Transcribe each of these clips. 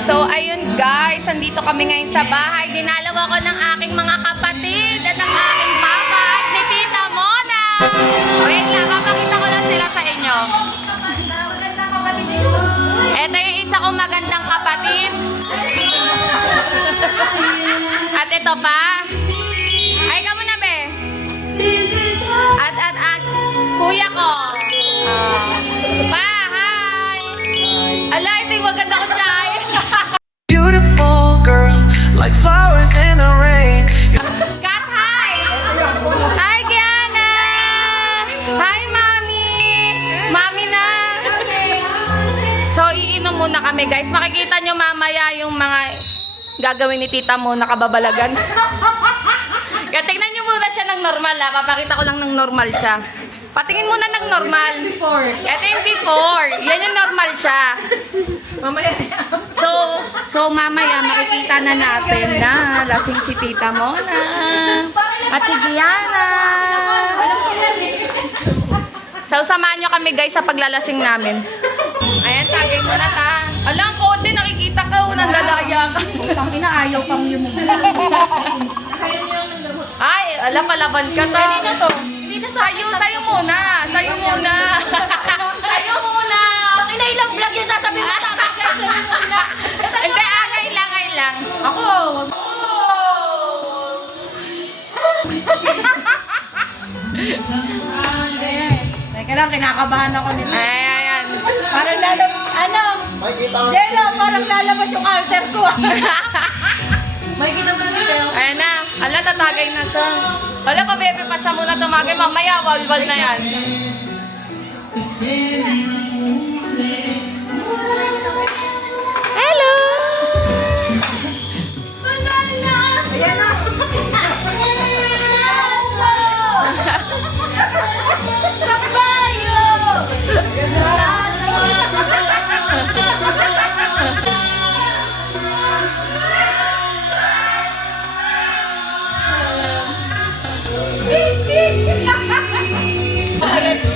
So, ayun guys, andito kami ngayon sa bahay. Dinalaw ako ng aking mga kapatid at ang aking papa at ni Tita Mona. Wait lang, papakita ko lang sila sa inyo. Ito yung isa kong magandang kapatid. At ito pa. Ay, ka muna, be. At, kuya ko. Pa, hi. Ala, ito yung maganda ko, Chay. Beautiful girl, like flowers in the rain. Kat, hi. Hi, Kiana. Hi, Mami. Mami na. So, iinom muna kami, guys. Makikita nyo mamaya yung mga gagawin ni Tita mo na kababalagan. Kaya tingnan nyo muna siya ng normal, ha. Papakita ko lang ng normal siya. Patingin muna ng normal. Ito yung before. Yan yung normal siya. Mamaya. So mamaya makikita na natin na lasing si Tita Mona. At si Gianna. So samahan nyo kami guys sa paglalasing namin. Ayan, tagay mo na ta. Alam ko, din nakikita ka, unang lalaya ka. Inaayaw pang yung Ay, alam, palaban ka to. Kanina to? Sayo muna. Sayo muna. Sayo muna. Ina ilang vlog yung sasabihin mo tama guys. Hindi, angay lang. Ako. Teka lang, kinakabahan ako nito. Ayan. Parang lalabas, Jello, parang lalabas yung alter ko. May kita ba siya? Ayan na. Ala, tatagay na siya. Wala pa, bebe, pa siya muna tumagay. Mamaya, walwal na yan. Hello! Ayan na.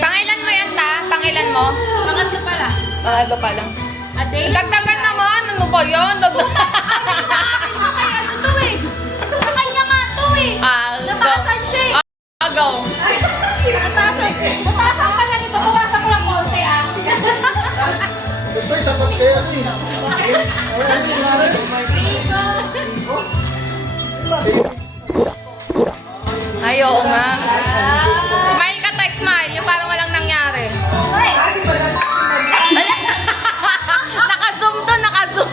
Pangilan mo yan, ta? Pangilan mo? Pangatlo pala. Pangatlo pa lang. Ate? Dagdagan naman. Ano ba yun? Dagdagan. Ano to eh? Sa kanya nga to eh. Nataasan siya eh. Go. Nataasan. Nataasan ka na nito. Bawasan ko lang konti ah. Ito'y dapat kaya Ay, oo nga. Smile ka tayo, smile. Yung parang walang nangyari. Ala. Naka-zoom to, naka-zoom.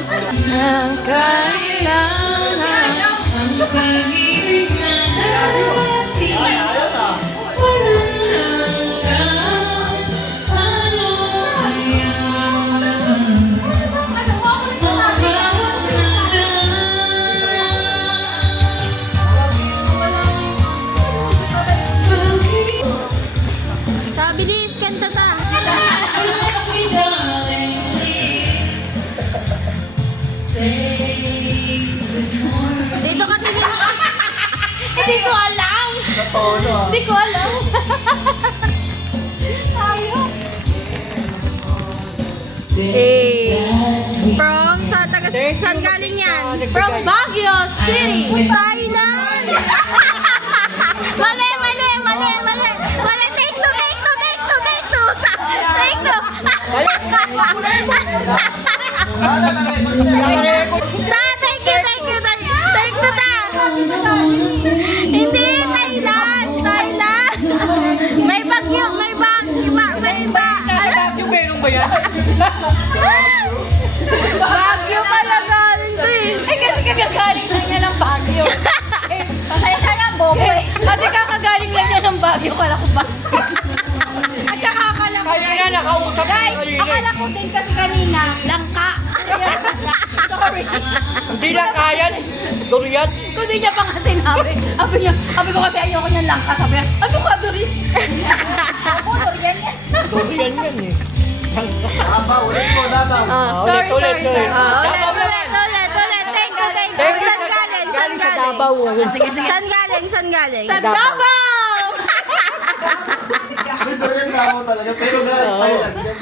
Bilis, kanta ta. Dito ka tingin mo. Hindi ko alam. Hindi ko alam. From saan galing yan? From Baguio City, Thailand. Mali. Take two. Take two ta. Hindi, Thailand. May bagyo. Bagyo pala galing to eh. Ay, kasi kagagaling lang niya ng Bagyo. Pasensya na, Bobo. Kasi kakagaling lang niya ng Bagyo, kala ko ba? At saka akala ko, guys, akala ko din kasi kanina, langka. Sorry. Hindi lang kayan. Durian. Kung di niya pa nga sinabi. Sabi ko kasi ayoko niyang langka. Sabi niya, ano ka, Durian? Ako, Durian yan. Durian yan eh. Dabaw, ulit mo, dabaw. Sorry. Ulit. Ulit. Thank you. Saan galing? Galing sa Davao. Saan galing? Sa Davao! Ito yan na ako talaga, pero galing Thailand yan.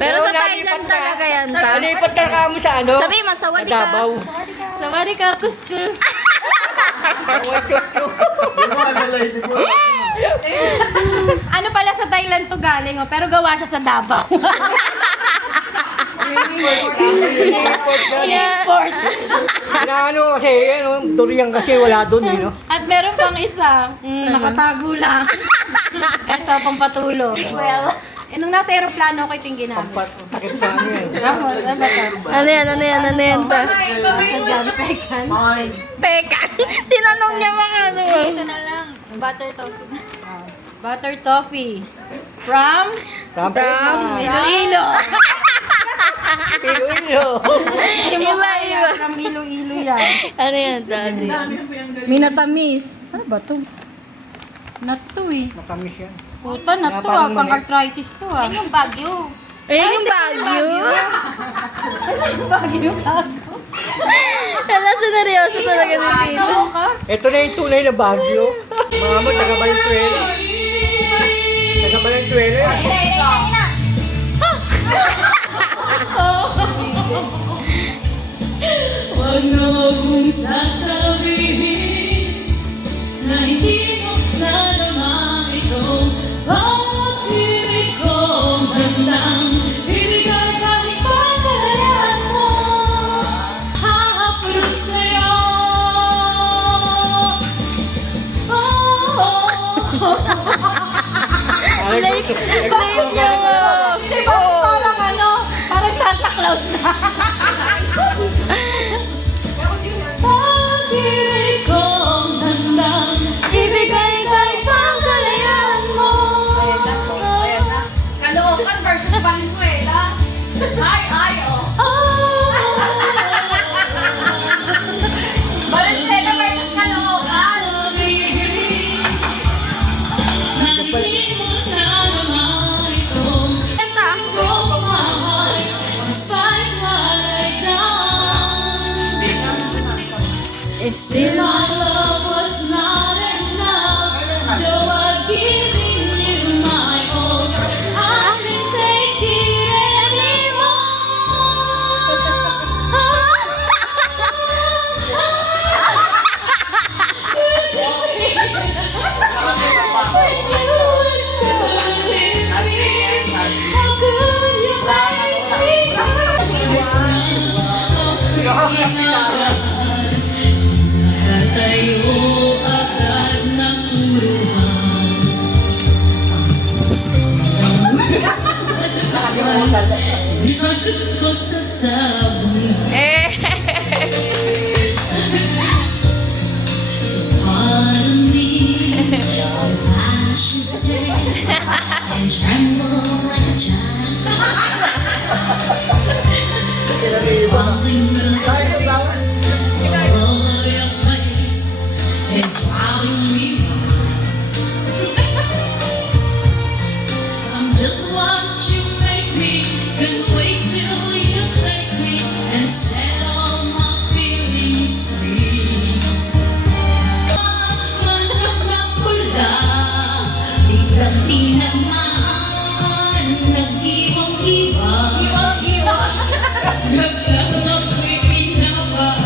Pero sa nalipat Thailand ka. talaga yan, ta. Nalipat ka mo sa ano? Sabi mo, Sa sawadi ka. Davao. Sawadi ka, kuskus. Yung mga lady po. Ano pala sa Thailand to galing, oh, pero gawa siya sa Davao. In-import. Inaano kasi, ano, durian kasi wala doon, no? At meron pang isa, nakatago lang. Ito, pampatulog. Well, nung nasa aeroplano ko iting ginamit. Takip ka ano yan. Ano yan, ta? Sadyang pekan. Pekan? Tinanong niya mga ano. Ito na lang, butter toffee. Butter toffee. From? Iloilo. Iloilo. Iba. From Iloilo yan. Ano yan, daddy? Minatamis. Ano ba to? Nut to eh. Matamis yan. Puta, nut to ah. Pang-arthritis to ah. Yung Baguio. Ayun yung Baguio. Baguio gago. Hala, sineryoso talaga ni Tito. Ano ka? Ito na yung tunay na Baguio. Mga mo, taga Valenzuela. Taga Valenzuela. Huwag na huwag mong sasabihin na hindi mo na naman itong pag-ibig kong handang ibigay kahit pagkalayan mo. Hahaplos sa'yo. Parang ano? Parang Santa Claus na. Pag-ibig kong handang ibigay kahit pagkalayan mo. Caloocan versus Valenzuela. Ay, oh. Valenzuela versus Caloocan. Still my love was not enough. Though I've given you my all, I can't take it anymore. Tayo agad na puruhan. Ko sa sabon. So pardon me if I should stay and tremble like a child. Wanting the light all of your face is driving me wild. I'm just what you make me. Can't wait till you take me and set all my feelings free. Manok na pula, biglang tinamaan, nag-iwang-iwa. Biglang ako'y pinabal.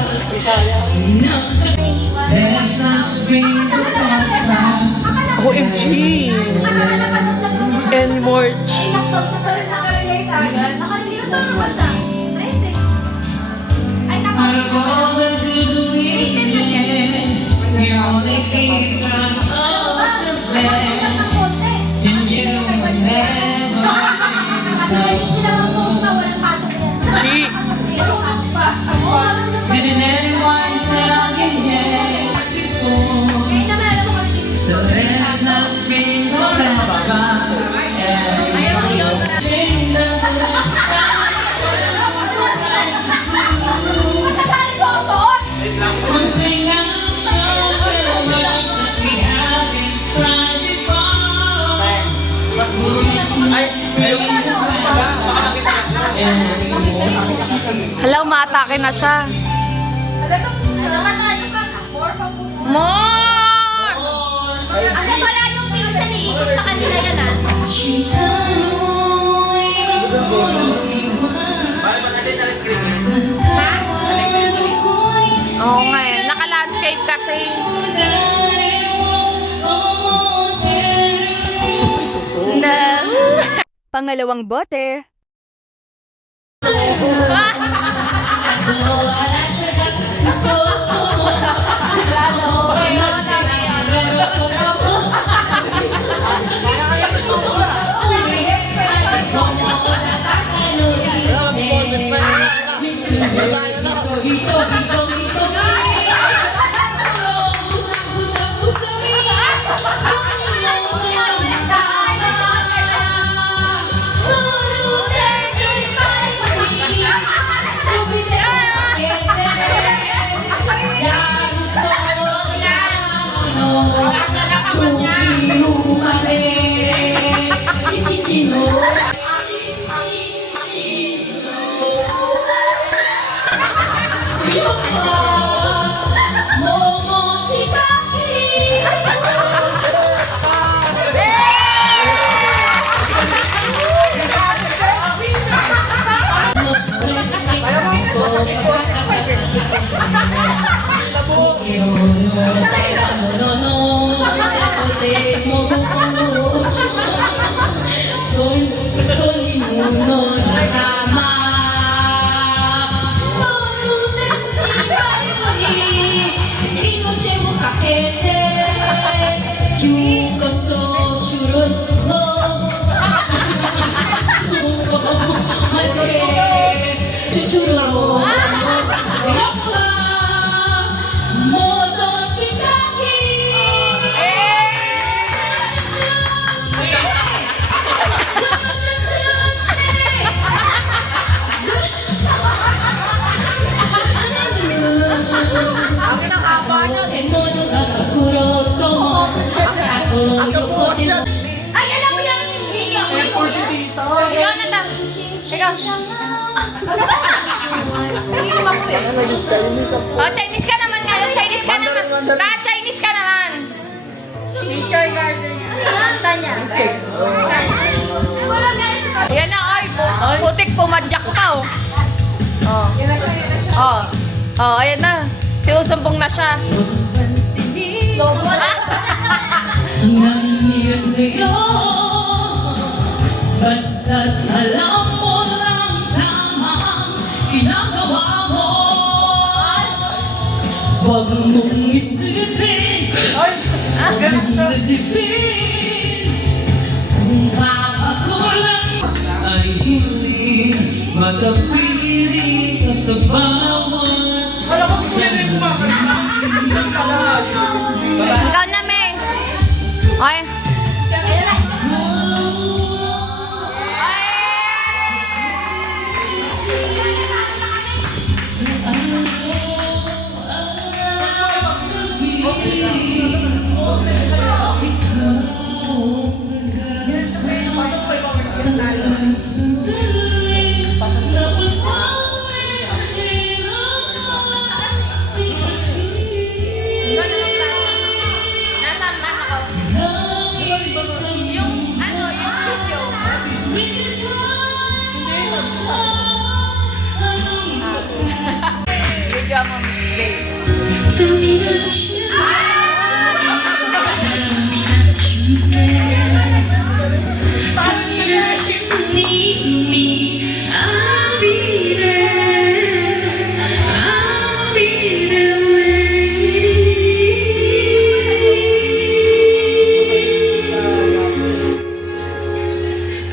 OMG! And more. Out of all the good we had, you only came from up the bed, and you were never Chi! Didn't anyone tell you yet before? So there's nothing forever. One thing I'm sure will work that we haven't tried before. Hala, umatake na siya. More! Ano pala yung pinsan ni Ikot sa kanila yan ah? She Oo nga eh. Naka-landscape kasi. Na. Pangalawang bote. Ay, alam mo yan! Ikaw na lang. Ikaw. Oh, Chinese ka naman ngayon. Chinese ka naman. Chinese ka naman. Nature garden niya. Kanta niya. Yan na, oy. Putik pumadyak pa, oh. Oh. Oh. Oh, ayan na. Sinusumpong na siya. Hanggang sa'yo, basta't alam mo lang tama ang ginagawa mo. Huwag mong isipin, huwag mong nalipin, kung makatulang. Ay hindi makapiling ka sa bawat Ikaw na, Meng. Oy. Nasaan man ako? Yung video. Video mo, babe.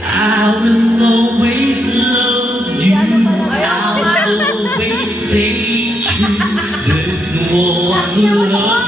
I will always love you. I will always stay true. There's no one love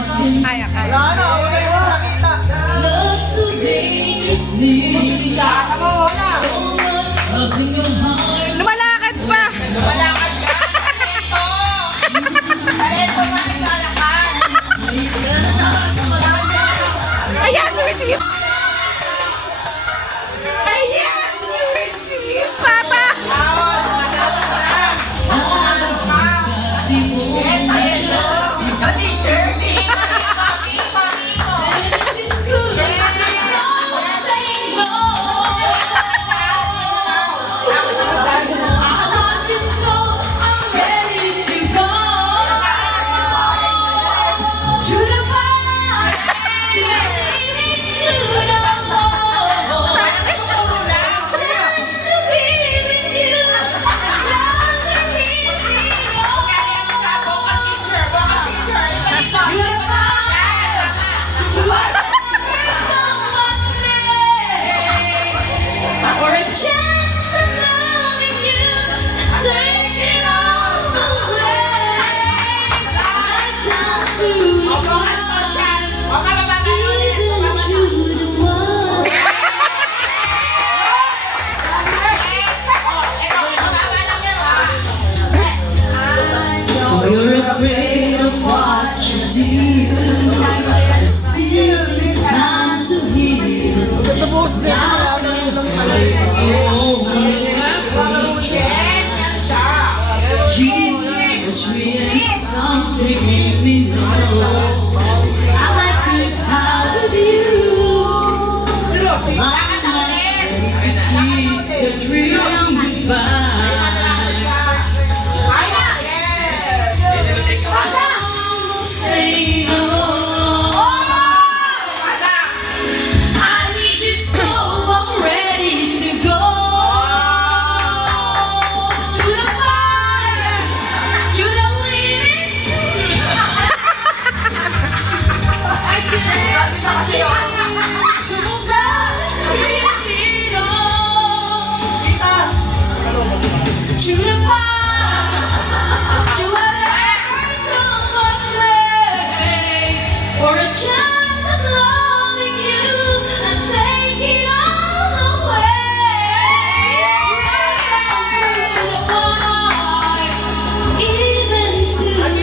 darkens. Ay, akala. Wala na, wala yung nakita. Love so dangerously. Causing your heart. Lumalakad pa! Ayan, sumisip! Ayan, sumisip! Papa! Or a chance to loving you, take it all away. Down to the wire, even to the wall. Oh, you're afraid of what you do. There's still time to heal. Jesus, touch me and someday make me know I could have with you. I'm not to kiss the dream goodbye. Say no. I need you so I'm ready to go to the fire, to the limit. I can't to the blood, it all. To the fire, to whatever come what may, for a chance of loving you and take it all away. Right down to the wire, even to the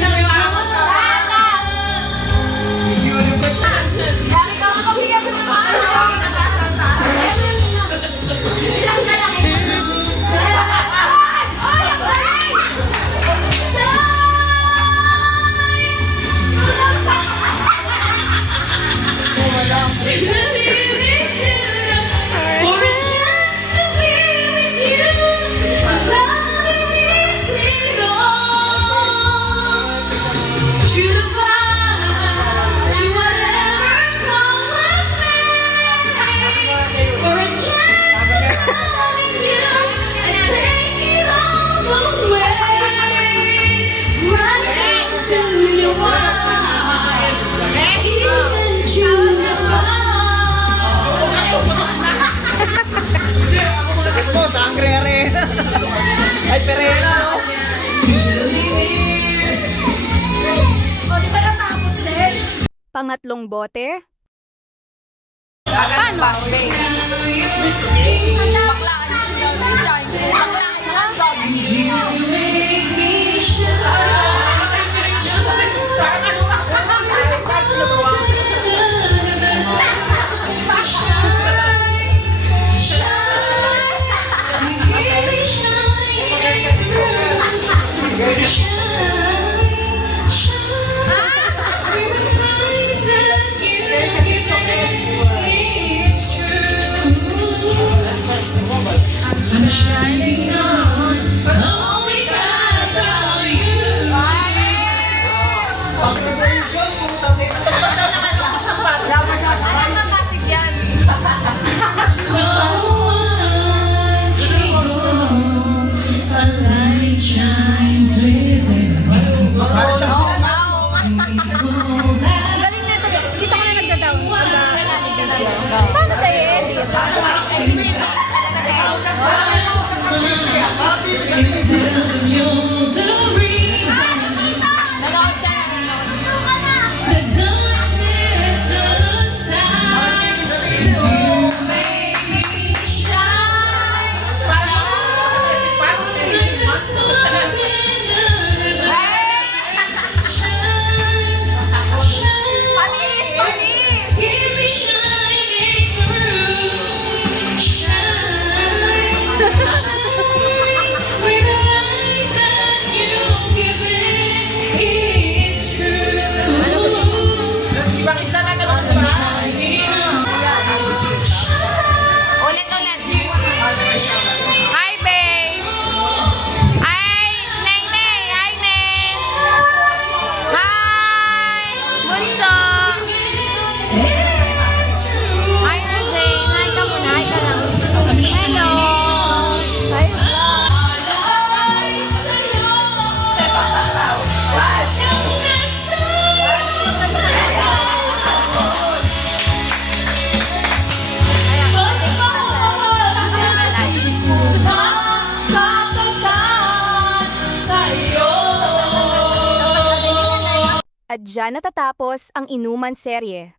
for a chance to be with you, and loving is it all. To the fire, to whatever come what may, for a chance of loving you and take it all away. Right down to your wire, even to the fire. Ito, sangre arena. Ay, perena, no? Pangatlong bote. Paano? You make me I'm shining on, all because of you. Pag-graduation, puta, So a light shines within you. Galing na ito. Dito ka na nagda-down. Paano sa'yo, Eddie? Instead you're the reason Nanood siya ng the At dyan natatapos ang Inuman serye.